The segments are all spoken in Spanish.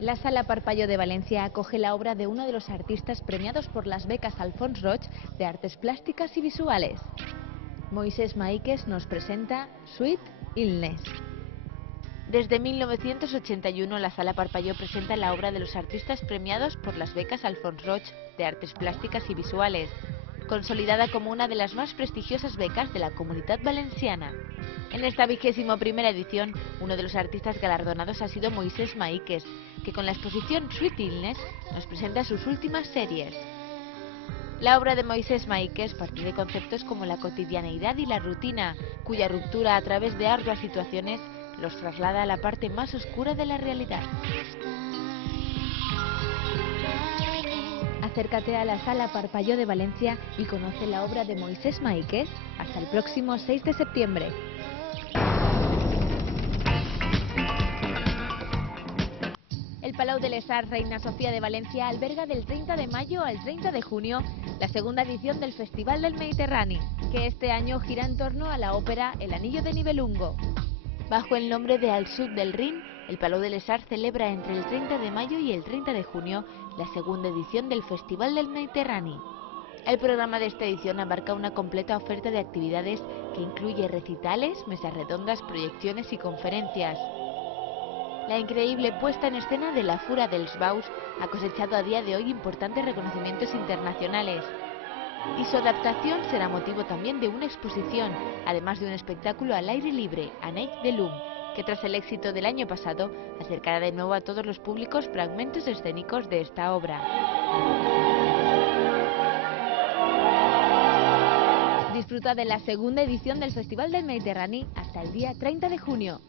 La Sala Parpalló de Valencia acoge la obra de uno de los artistas premiados por las becas Alfons Roig de Artes Plásticas y Visuales. Moisés Maíquez nos presenta Sweet Illness. Desde 1981, la Sala Parpalló presenta la obra de los artistas premiados por las becas Alfons Roig de Artes Plásticas y Visuales, consolidada como una de las más prestigiosas becas de la Comunitat Valenciana. En esta 21ª edición, uno de los artistas galardonados ha sido Moisés Maíquez, que con la exposición Sweet Illness nos presenta sus últimas series. La obra de Moisés Maíquez parte de conceptos como la cotidianeidad y la rutina, cuya ruptura a través de arduas situaciones los traslada a la parte más oscura de la realidad. Acércate a la Sala Parpalló de Valencia y conoce la obra de Moisés Maíquez hasta el próximo 6 de septiembre. El Palau de les Arts Reina Sofía de Valencia alberga del 30 de mayo al 30 de junio la segunda edición del Festival del Mediterrani, que este año gira en torno a la ópera El Anillo de Nibelungo. Bajo el nombre de Al Sud del Rin, el Palau de les Arts celebra entre el 30 de mayo y el 30 de junio la segunda edición del Festival del Mediterrani. El programa de esta edición abarca una completa oferta de actividades que incluye recitales, mesas redondas, proyecciones y conferencias. La increíble puesta en escena de La Fura dels Baus ha cosechado a día de hoy importantes reconocimientos internacionales. Y su adaptación será motivo también de una exposición, además de un espectáculo al aire libre, Anell de Llum, que tras el éxito del año pasado acercará de nuevo a todos los públicos fragmentos escénicos de esta obra. Disfruta de la segunda edición del Festival del Mediterrani hasta el día 30 de junio.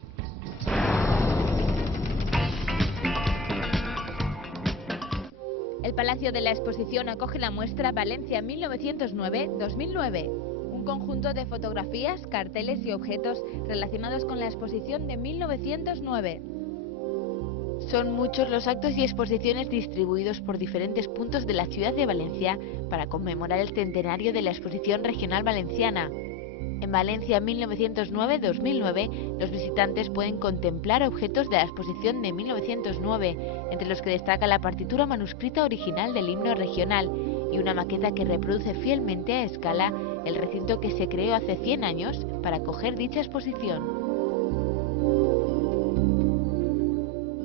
El Palacio de la Exposición acoge la muestra Valencia 1909-2009, un conjunto de fotografías, carteles y objetos relacionados con la exposición de 1909. Son muchos los actos y exposiciones distribuidos por diferentes puntos de la ciudad de Valencia para conmemorar el centenario de la Exposición Regional Valenciana. En Valencia 1909-2009, los visitantes pueden contemplar objetos de la exposición de 1909, entre los que destaca la partitura manuscrita original del himno regional y una maqueta que reproduce fielmente a escala el recinto que se creó hace 100 años para acoger dicha exposición.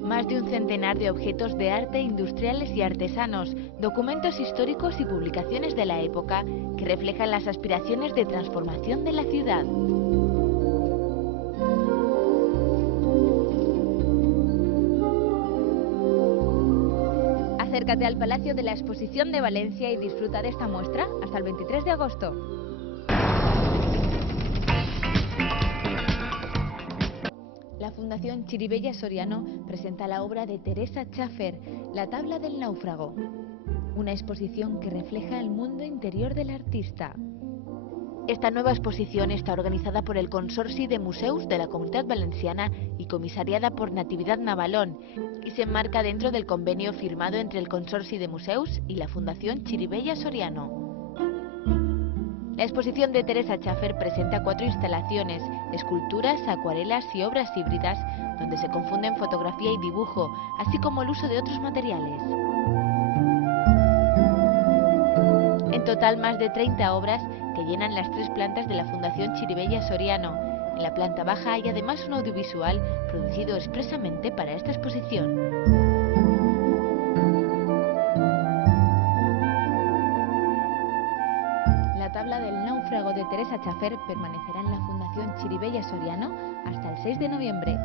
Más de un centenar de objetos de arte industriales y artesanos, documentos históricos y publicaciones de la época que reflejan las aspiraciones de transformación de la ciudad. Acércate al Palacio de la Exposición de Valencia y disfruta de esta muestra hasta el 23 de agosto. La Fundación Chiribella Soriano presenta la obra de Teresa Schaffer, La tabla del náufrago, una exposición que refleja el mundo interior del artista. Esta nueva exposición está organizada por el Consorci de Museus de la Comunitat Valenciana y comisariada por Natividad Navalón y se enmarca dentro del convenio firmado entre el Consorci de Museus y la Fundación Chiribella Soriano. La exposición de Teresa Schaffer presenta 4 instalaciones, esculturas, acuarelas y obras híbridas, donde se confunden fotografía y dibujo, así como el uso de otros materiales. En total, más de 30 obras que llenan las 3 plantas de la Fundación Chiribella Soriano. En la planta baja hay además un audiovisual producido expresamente para esta exposición. La tabla del náufrago de Teresa Schaffer permanecerá en la Fundación Chiribella Soriano hasta el 6 de noviembre.